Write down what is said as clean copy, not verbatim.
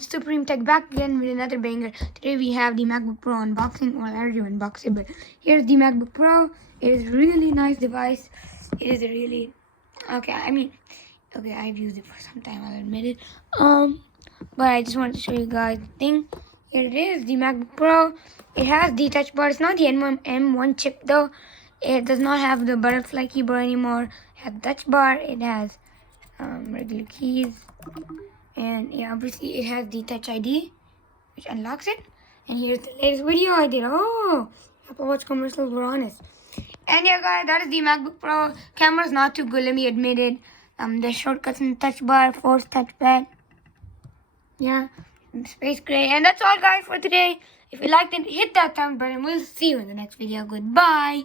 it's Supreme Tech back again with another banger. Today we have the MacBook Pro unboxing. Well, I already unboxed it, but here's the MacBook Pro. It is a really nice device. It is a really okay. I've used it for some time. I'll admit it. But I just wanted to show you guys the thing. Here it is, the MacBook Pro. It has the touch bar. It's not the M1 chip though. It does not have the butterfly keyboard anymore. It has touch bar. It has regular keys. And yeah, obviously it has the Touch ID, which unlocks it. And here's the latest video I did. Oh, Apple Watch commercials were honest. And yeah, guys, that is the MacBook Pro. Camera's not too good, let me admit it. The shortcuts in the touch bar, force touchpad. Yeah, space gray. And that's all, guys, for today. If you liked it, hit that thumbs button. We'll see you in the next video. Goodbye.